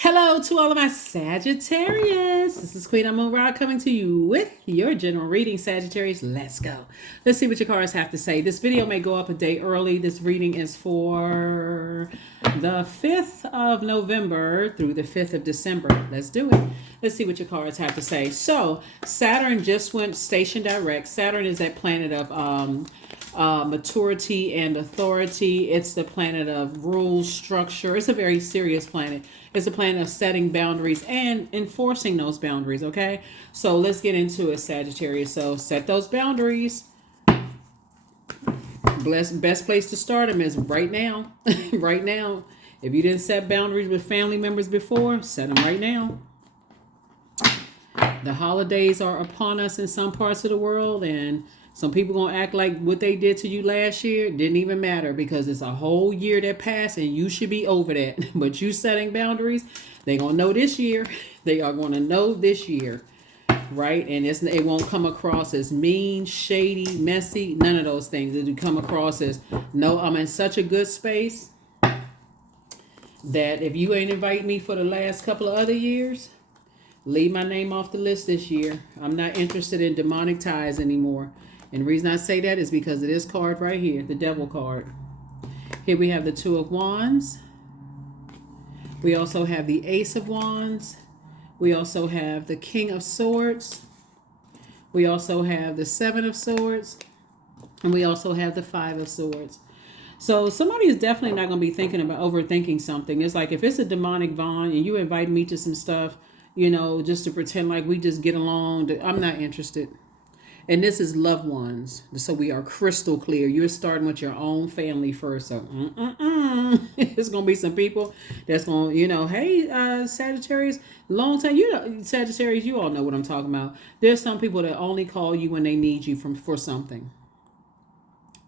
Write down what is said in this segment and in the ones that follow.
Hello to all of my Sagittarius. This is Queen Amun Ra coming to you with your general reading, Sagittarius. Let's go. Let's see what your cards have to say. This video may go up a day early. This reading is for the 5th of November through the 5th of December. Let's do it. Let's see what your cards have to say. So, Saturn just went station direct. Saturn is that planet of maturity and authority. It's the planet of rules, structure. It's a very serious planet. It's a planet of setting boundaries and enforcing those boundaries, okay? So let's get into it, Sagittarius. So set those boundaries. Best place to start them is right now. Right now. If you didn't set boundaries with family members before, set them right now. The holidays are upon us in some parts of the world, and some people gonna act like what they did to you last year didn't even matter because it's a whole year that passed and you should be over that. But you setting boundaries, they gonna know this year. They are gonna know this year, right? And it won't come across as mean, shady, messy, none of those things. It'll come across as, no, I'm in such a good space that if you ain't invite me for the last couple of other years, leave my name off the list this year. I'm not interested in demonic ties anymore. And the reason I say that is because of this card right here, the Devil card. Here we have the Two of Wands. We also have the Ace of Wands. We also have the King of Swords. We also have the Seven of Swords. And we also have the Five of Swords. So somebody is definitely not going to be thinking about overthinking something. It's like if it's a demonic bond and you invite me to some stuff, you know, just to pretend like we just get along, I'm not interested. And this is loved ones. So we are crystal clear. You're starting with your own family first. So it's going to be some people that's going to, you know, hey, Sagittarius, long time. You know, Sagittarius, you all know what I'm talking about. There's some people that only call you when they need you for something.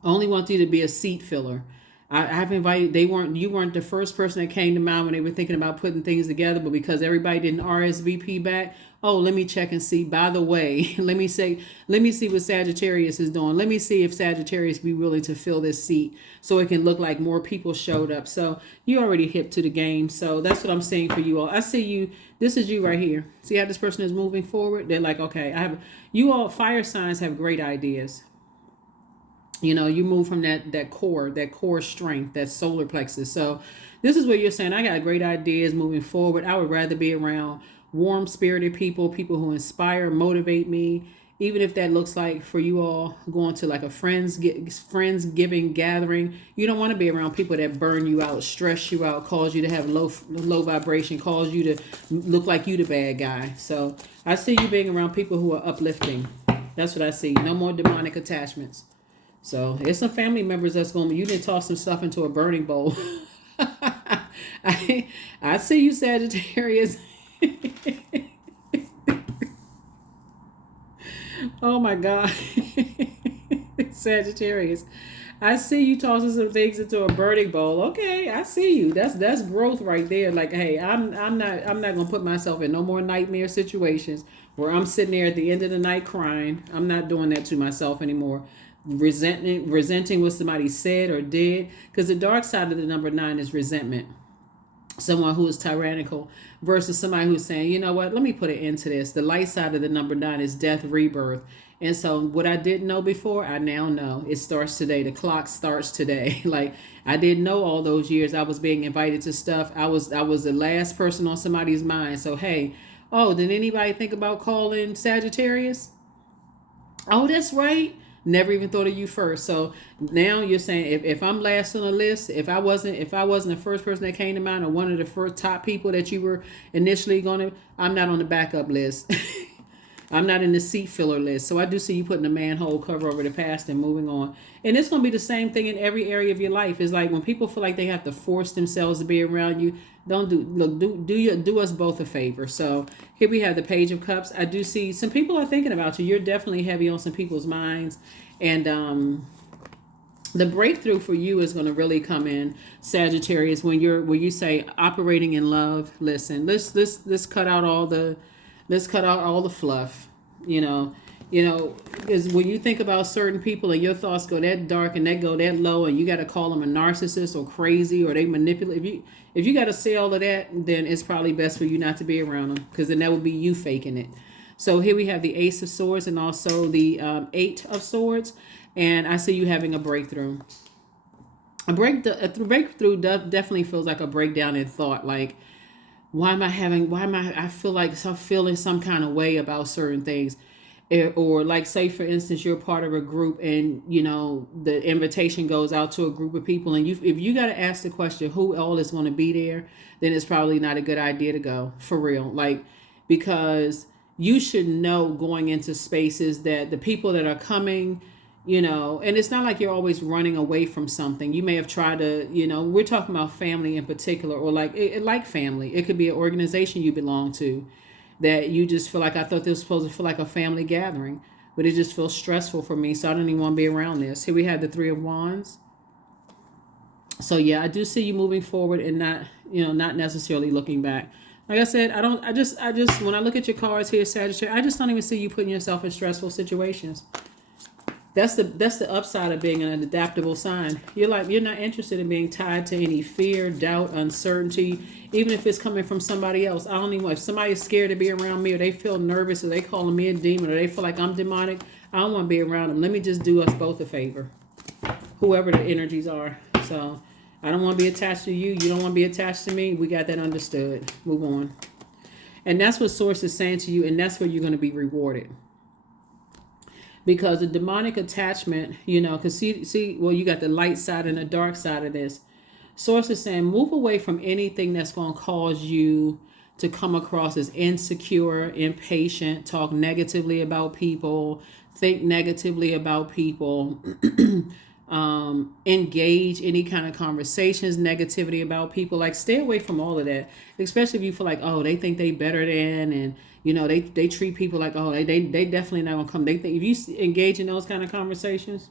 Only want you to be a seat filler. I've invited, you weren't the first person that came to mind when they were thinking about putting things together, but because everybody didn't RSVP back, oh, let me check and see. By the way, let me see what Sagittarius is doing. Let me see if Sagittarius be willing to fill this seat so it can look like more people showed up. So you already hip to the game. So that's what I'm saying for you all. I see you. This is you right here. See how this person is moving forward? They're like, okay, you all fire signs have great ideas. You know, you move from that core strength, that solar plexus. So this is where you're saying, I got great ideas moving forward. I would rather be around warm spirited people who inspire, motivate me. Even if that looks like for you all going to like a friendsgiving gathering, you don't want to be around people that burn you out, stress you out, cause you to have low vibration, cause you to look like you the bad guy. So I see you being around people who are uplifting. That's what I see. No more demonic attachments. So it's some family members that's going to, you didn't toss some stuff into a burning bowl. I see you, Sagittarius. Oh my God. Sagittarius. I see you tossing some things into a burning bowl. Okay, I see you. That's growth right there. Like, hey, I'm not gonna put myself in no more nightmare situations where I'm sitting there at the end of the night crying. I'm not doing that to myself anymore. Resenting what somebody said or did, because the dark side of the number 9 is resentment. Someone who is tyrannical versus somebody who's saying, you know what, let me put an end to this. The light side of the number 9 is death, rebirth. And so what I didn't know before, I now know. It starts today. The clock starts today. Like, I didn't know all those years I was being invited to stuff. I was the last person on somebody's mind. So, hey, oh, did anybody think about calling Sagittarius? Oh, that's right. Never even thought of you first. So now you're saying if I'm last on the list, if I wasn't the first person that came to mind or one of the first top people that you were initially I'm not on the backup list. I'm not in the seat filler list. So I do see you putting a manhole cover over the past and moving on. And it's going to be the same thing in every area of your life. It's like when people feel like they have to force themselves to be around you, do us both a favor. So here we have the Page of Cups. I do see some people are thinking about you. You're definitely heavy on some people's minds. And the breakthrough for you is going to really come in, Sagittarius, when you say operating in love. Listen, let's cut out all the fluff. You know, You know, because when you think about certain people and your thoughts go that dark and they go that low, and you got to call them a narcissist or crazy or they manipulate. If you got to say all of that, then it's probably best for you not to be around them, because then that would be you faking it. So here we have the Ace of Swords and also the Eight of Swords, and I see you having a breakthrough. A breakthrough definitely feels like a breakdown in thought. Like, I feel like I'm feeling some kind of way about certain things. Or like, say for instance, you're part of a group and the invitation goes out to a group of people, and if you got to ask the question who all is going to be there, then it's probably not a good idea to go, for real. Like, because you should know going into spaces that the people that are coming, and it's not like you're always running away from something. You may have tried to, we're talking about family in particular, or like family. It could be an organization you belong to that you just feel like, I thought this was supposed to feel like a family gathering, but it just feels stressful for me, so I don't even want to be around this. Here we have the Three of Wands. So yeah, I do see you moving forward and not necessarily looking back. Like I said, I just when I look at your cards here, Sagittarius, I just don't even see you putting yourself in stressful situations. That's the upside of being an adaptable sign. You're not interested in being tied to any fear, doubt, uncertainty, even if it's coming from somebody else. I don't even, if somebody's scared to be around me, or they feel nervous, or they calling me a demon, or they feel like I'm demonic, I don't want to be around them. Let me just do us both a favor, whoever the energies are. So I don't want to be attached to you. You don't want to be attached to me. We got that understood. Move on. And that's what Source is saying to you, and that's where you're going to be rewarded. Because the demonic attachment, because see, well, you got the light side and the dark side of this. Source is saying, move away from anything that's going to cause you to come across as insecure, impatient, talk negatively about people, think negatively about people, engage any kind of conversations, negativity about people. Like, stay away from all of that, especially if you feel like, oh, they think they better than, and they treat people like, oh, they definitely not gonna come. They think, if you engage in those kind of conversations,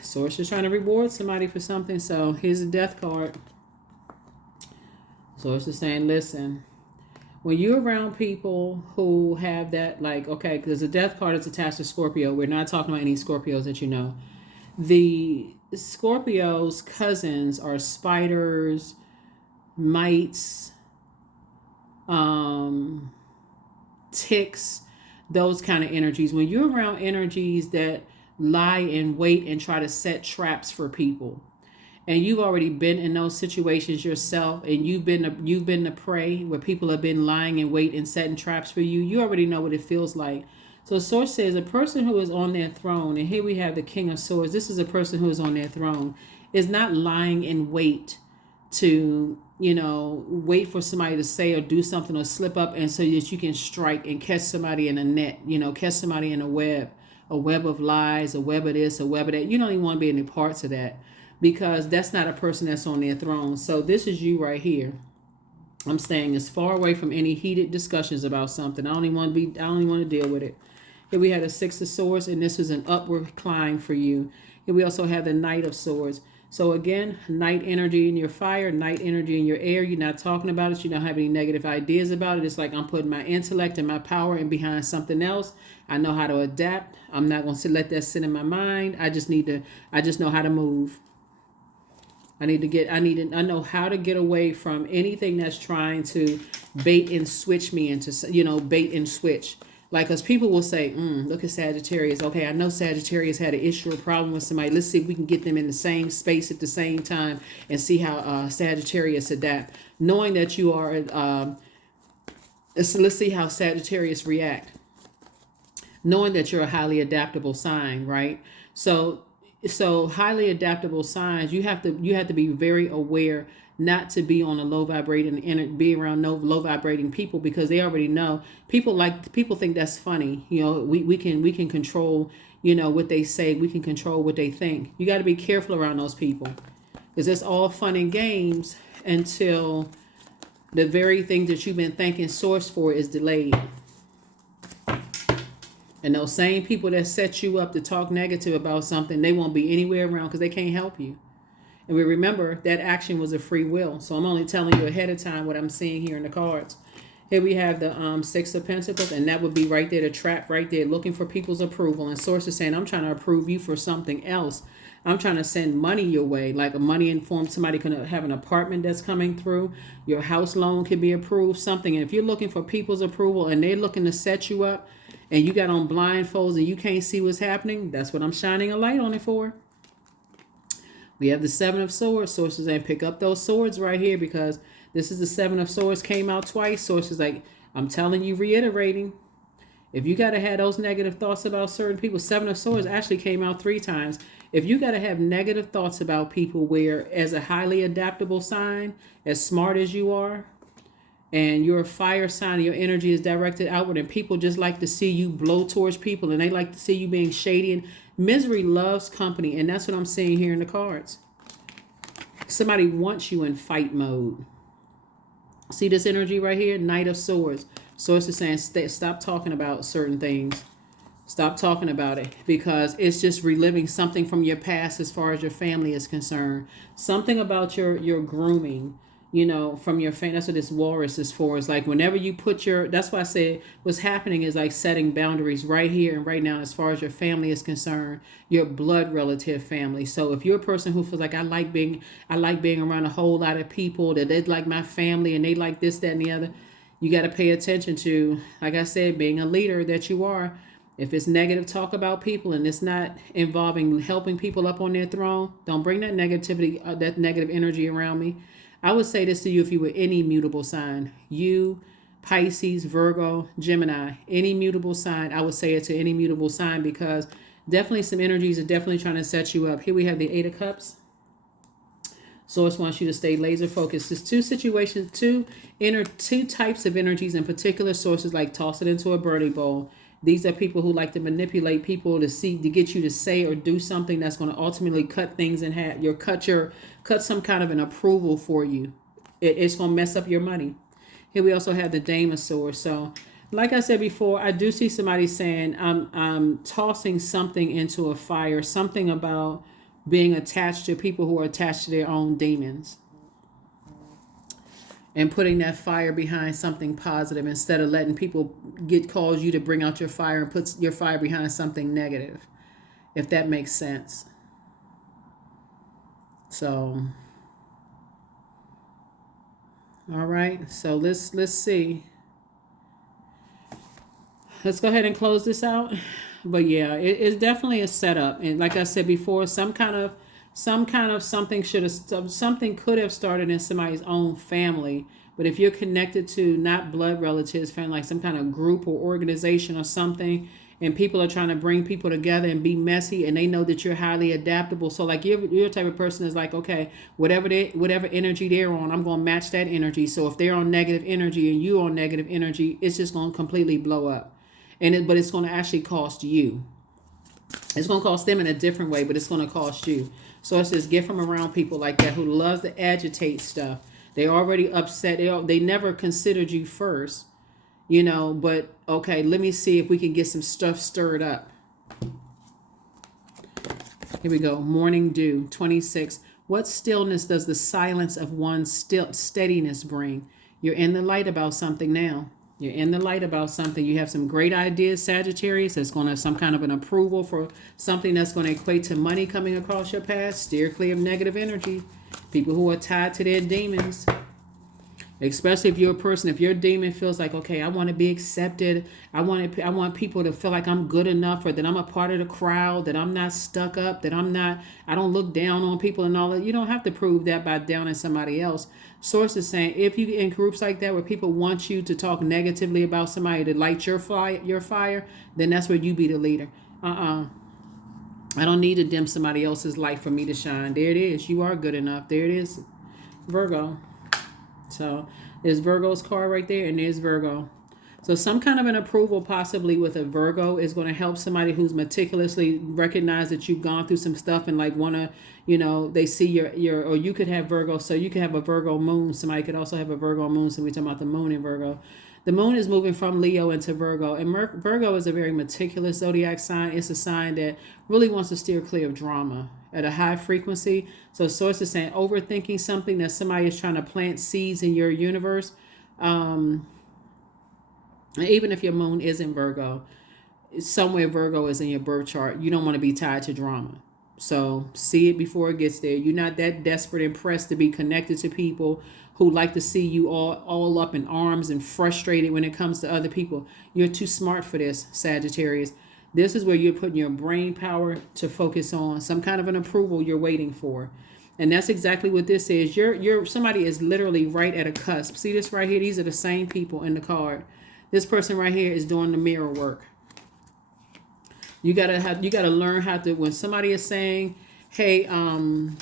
Source is trying to reward somebody for something. So here's a Death card. Source is saying, listen, when you're around people who have that, like, okay, because the Death card is attached to Scorpio. We're not talking about any Scorpios that you know. The Scorpio's cousins are spiders, mites, ticks, those kind of energies. When you're around energies that lie in wait and try to set traps for people, and you've already been in those situations yourself, and you've been the prey where people have been lying in wait and setting traps for you, you already know what it feels like. So Source says a person who is on their throne, and here we have the King of Swords, this is a person who is on their throne, is not lying in wait to wait for somebody to say or do something or slip up, and so that you can strike and catch somebody in a net, catch somebody in a web of lies, a web of this, a web of that. You don't even want to be any parts of that, because that's not a person that's on their throne. So this is you right here. I'm staying as far away from any heated discussions about something. I don't even want to deal with it. Here we had a Six of Swords, and this is an upward climb for you. Here we also have the Knight of Swords. So again, night energy in your fire, night energy in your air. You're not talking about it. You don't have any negative ideas about it. It's like, I'm putting my intellect and my power in behind something else. I know how to adapt. I'm not going to let that sit in my mind. I just know how to move. I know how to get away from anything that's trying to bait and switch me into, bait and switch. Like, because people will say, look at Sagittarius. Okay, I know Sagittarius had an issue or problem with somebody. Let's see if we can get them in the same space at the same time and see how Sagittarius adapt. Knowing that you are, let's see how Sagittarius react. Knowing that you're a highly adaptable sign, right? So highly adaptable signs, you have to be very aware not to be on a low vibrating and be around low vibrating people, because they already know. People think that's funny. We can control, what they say. We can control what they think. You got to be careful around those people, because it's all fun and games until the very thing that you've been thanking Source for is delayed. And those same people that set you up to talk negative about something, they won't be anywhere around, because they can't help you. And we remember that action was a free will. So I'm only telling you ahead of time what I'm seeing here in the cards. Here we have the Six of Pentacles, and that would be right there, the trap right there, looking for people's approval. And Source is saying, I'm trying to approve you for something else. I'm trying to send money your way, like a money in form. Somebody can have an apartment that's coming through. Your house loan can be approved, something. And if you're looking for people's approval and they're looking to set you up and you got on blindfolds and you can't see what's happening, that's what I'm shining a light on it for. We have the Seven of Swords. Sources and pick up those swords right here, because this is the Seven of Swords, came out twice. Sources like, I'm telling you, reiterating, if you got to have those negative thoughts about certain people, Seven of Swords actually came out 3 times. If you got to have negative thoughts about people, where as a highly adaptable sign, as smart as you are, and you're a fire sign, your energy is directed outward, and people just like to see you blow towards people, and they like to see you being shady, and misery loves company. And that's what I'm seeing here in the cards. Somebody wants you in fight mode. See this energy right here? Knight of Swords. Source is saying, stop talking about certain things. Stop talking about it, because it's just reliving something from your past as far as your family is concerned. Something about your grooming, you know, from your family. That's what this walrus is for. It's like whenever you put your, that's why I say what's happening is like setting boundaries right here and right now as far as your family is concerned, your blood relative family. So if you're a person who feels like I like being around a whole lot of people, that they like my family and they like this, that, and the other, you got to pay attention to, like I said, being a leader that you are. If it's negative talk about people and it's not involving helping people up on their throne, don't bring that negativity, that negative energy around me. I would say this to you if you were any mutable sign. You, Pisces, Virgo, Gemini, any mutable sign, I would say it to any mutable sign, because definitely some energies are definitely trying to set you up. Here we have the Eight of Cups. Source wants you to stay laser focused. There's two situations, two types of energies in particular. Sources like toss it into a birdie bowl. These are people who like to manipulate people to get you to say or do something that's going to ultimately cut things in half. Cut some kind of an approval for you. It's going to mess up your money. Here we also have the Dame of Swords. So, like I said before, I do see somebody saying, I'm tossing something into a fire. Something about being attached to people who are attached to their own demons, and putting that fire behind something positive instead of letting people cause you to bring out your fire and put your fire behind something negative, if that makes sense. So, all right. So let's see. Let's go ahead and close this out. But yeah, it's definitely a setup, and like I said before, something could have started in somebody's own family. But if you're connected to not blood relatives, family, like some kind of group or organization or something, and people are trying to bring people together and be messy, and they know that you're highly adaptable. So like you're the type of person is like, okay, whatever energy they're on, I'm gonna match that energy. So if they're on negative energy and you on negative energy, it's just gonna completely blow up. But it's going to actually cost you. It's going to cost them in a different way, but it's going to cost you. So it's just get from around people like that who loves to agitate stuff. They already upset. They never considered you first, you know, but okay, let me see if we can get some stuff stirred up. Here we go. Morning Dew, 26. What stillness does the silence of one's steadiness bring? You're in the light about something now. You're in the light about something. You have some great ideas, Sagittarius. That's going to have some kind of an approval for something that's going to equate to money coming across your path. Steer clear of negative energy. People who are tied to their demons. Especially if you're a person, if your demon feels like, okay, I want to be accepted. I want people to feel like I'm good enough, or that I'm a part of the crowd, that I'm not stuck up, that I don't look down on people and all that. You don't have to prove that by downing somebody else. Source is saying, if you in groups like that where people want you to talk negatively about somebody to light your fire, then that's where you be the leader. I don't need to dim somebody else's light for me to shine. There it is. You are good enough. There it is. Virgo. So there's Virgo's card right there, and there's Virgo. So some kind of an approval possibly with a Virgo is going to help somebody who's meticulously recognize that you've gone through some stuff and like want to, you know, they see your, or you could have Virgo. So you could have a Virgo moon. Somebody could also have a Virgo moon. So we're talking about the moon in Virgo. The moon is moving from Leo into Virgo. And Virgo is a very meticulous zodiac sign. It's a sign that really wants to steer clear of drama at a high frequency. So source is saying overthinking something, that somebody is trying to plant seeds in your universe. And even if your moon is in Virgo, somewhere Virgo is in your birth chart, you don't want to be tied to drama. So see it before it gets there. You're not that desperate and pressed to be connected to people who like to see you all up in arms and frustrated when it comes to other people. You're too smart for this, Sagittarius. This is where you're putting your brain power to focus on some kind of an approval you're waiting for. And that's exactly what this is. You're somebody is literally right at a cusp. See this right here? These are the same people in the card. This person right here is doing the mirror work. You gotta learn how to, when somebody is saying, hey, oh,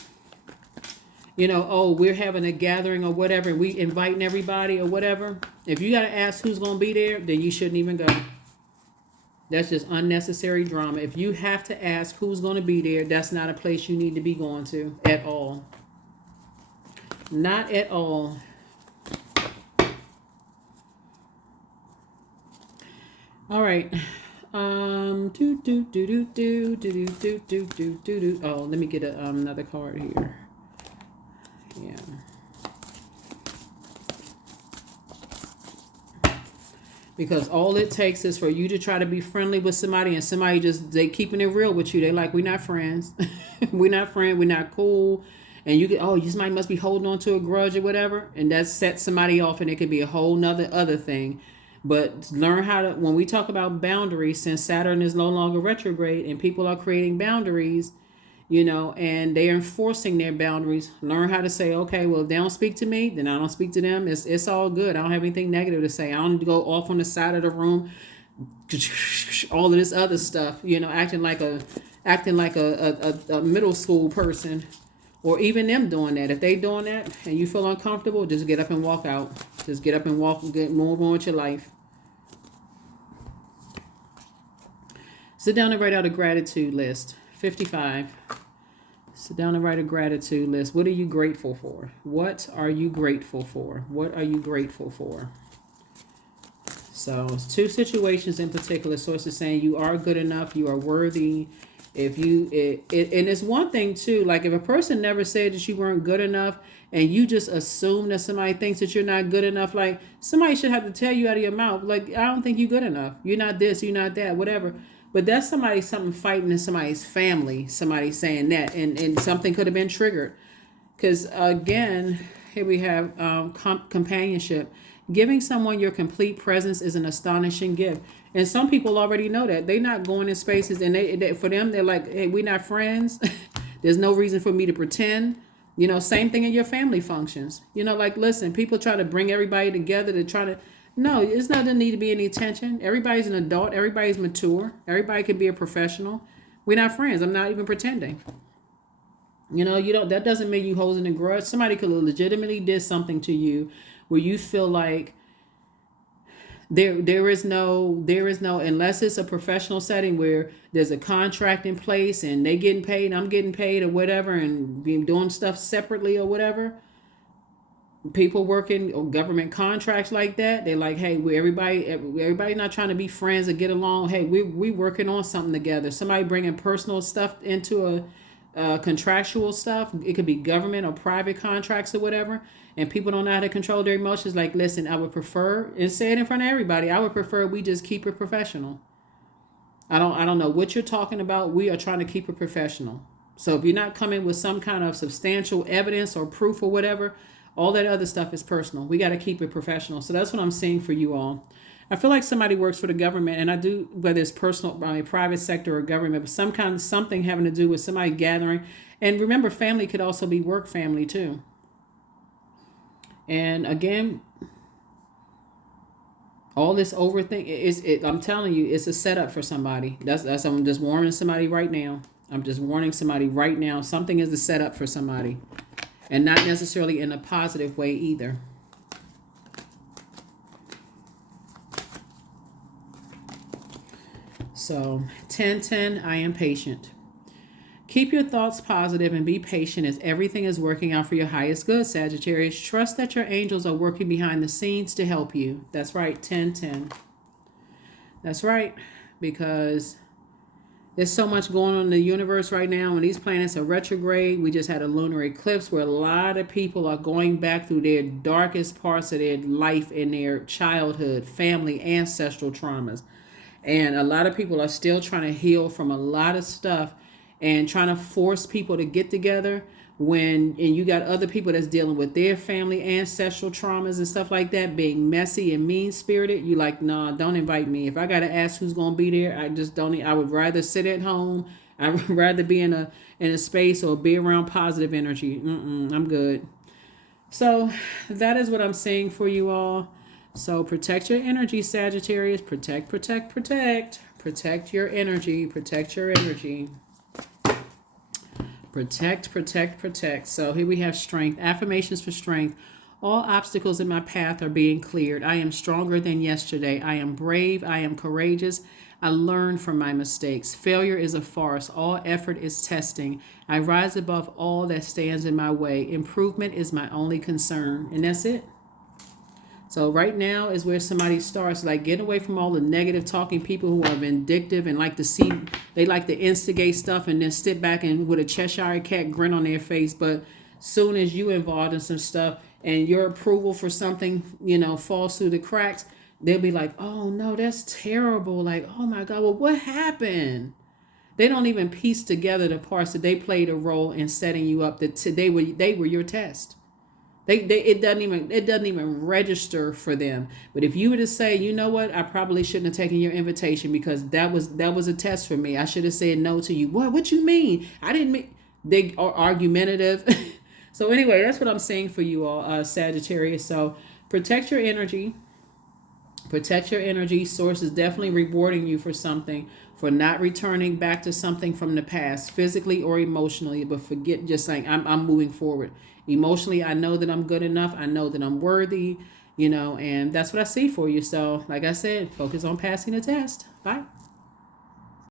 we're having a gathering or whatever, and we inviting everybody or whatever. If you gotta ask who's gonna be there, then you shouldn't even go. That's just unnecessary drama. If you have to ask who's gonna be there, that's not a place you need to be going to at all. Not at all. All right. Oh, let me get another card here. Yeah. Because all it takes is for you to try to be friendly with somebody, and somebody they keeping it real with you. They like, we're not friends. We're not friends. We're not cool. And you get, somebody must be holding on to a grudge or whatever. And that sets somebody off, and it could be a whole nother other thing. But learn how to, when we talk about boundaries, since Saturn is no longer retrograde and people are creating boundaries, and they're enforcing their boundaries, learn how to say, okay, well, if they don't speak to me, then I don't speak to them. It's all good. I don't have anything negative to say. I don't go off on the side of the room, all of this other stuff, acting like a middle school person, or even them doing that. If they doing that and you feel uncomfortable, just get up and walk out. Just get up and walk, move on with your life. Sit down and write out a gratitude list. 55. Sit down and write a gratitude list. What are you grateful for? What are you grateful for? What are you grateful for? So it's two situations in particular. Source is saying you are good enough. You are worthy. And it's one thing too, like if a person never said that you weren't good enough and you just assume that somebody thinks that you're not good enough, like somebody should have to tell you out of your mouth, like, I don't think you're good enough. You're not this, you're not that, whatever. But that's something fighting in somebody's family, somebody saying that, and something could have been triggered. Because again, here we have companionship. Giving someone your complete presence is an astonishing gift. And some people already know that. They're not going in spaces, and they for them, they're like, hey, we're not friends. There's no reason for me to pretend. Same thing in your family functions. Like, listen, people try to bring everybody together to try to, no, it's not, doesn't need to be any tension. Everybody's an adult. Everybody's mature. Everybody can be a professional. We're not friends. I'm not even pretending. That doesn't mean you holding a grudge. Somebody could legitimately did something to you where you feel like there is no, unless it's a professional setting where there's a contract in place and they getting paid and I'm getting paid or whatever, and being doing stuff separately or whatever. People working on government contracts like that, they're like, hey, everybody's not trying to be friends or get along. Hey, we working on something together. Somebody bringing personal stuff into a contractual stuff. It could be government or private contracts or whatever. And people don't know how to control their emotions. Like, listen, I would prefer, and say it in front of everybody, I would prefer we just keep it professional. I don't know what you're talking about. We are trying to keep it professional. So if you're not coming with some kind of substantial evidence or proof or whatever, all that other stuff is personal. We got to keep it professional. So that's what I'm seeing for you all. I feel like somebody works for the government, and I do, whether it's personal, private sector or government, but something having to do with somebody gathering. And remember, family could also be work family too. And again, all this overthink I'm telling you, it's a setup for somebody. That's I'm just warning somebody right now. I'm just warning somebody right now. Something is a setup for somebody, and not necessarily in a positive way either. So 10-10, I am patient. Keep your thoughts positive and be patient as everything is working out for your highest good, Sagittarius. Trust that your angels are working behind the scenes to help you. That's right, 10-10. That's right, because There's so much going on in the universe right now, and these planets are retrograde. We just had a lunar eclipse where a lot of people are going back through their darkest parts of their life in their childhood, family, ancestral traumas. And a lot of people are still trying to heal from a lot of stuff and trying to force people to get together and you got other people that's dealing with their family ancestral traumas and stuff like that, being messy and mean spirited. You like, nah, don't invite me. If I gotta ask who's gonna be there, I just don't. I would rather sit at home. I would rather be in a space or be around positive energy. I'm good. So that is what I'm saying for you all. So protect your energy, Sagittarius. Protect, protect, protect. Protect your energy. Protect your energy. Protect, protect, protect. So here we have strength. Affirmations for strength. All obstacles in my path are being cleared. I am stronger than yesterday. I am brave. I am courageous. I learn from my mistakes. Failure is a farce. All effort is testing. I rise above all that stands in my way. Improvement is my only concern. And that's it. So right now is where somebody starts, like, get away from all the negative talking people who are vindictive and like to see, they like to instigate stuff and then sit back and with a Cheshire cat grin on their face. But soon as you involved in some stuff and your approval for something, falls through the cracks, they'll be like, oh no, that's terrible. Like, oh my God, well, what happened? They don't even piece together the parts that they played a role in setting you up, that they were your test. It doesn't even register for them. But if you were to say, you know what, I probably shouldn't have taken your invitation because that was a test for me. I should have said no to you. What you mean? I didn't mean. They are argumentative. So anyway, that's what I'm saying for you all, Sagittarius. So protect your energy. Protect your energy. Source is definitely rewarding you for something, for not returning back to something from the past, physically or emotionally. But forget, just saying, I'm moving forward. Emotionally, I know that I'm good enough. I know that I'm worthy, and that's what I see for you. So like I said, focus on passing the test. Bye.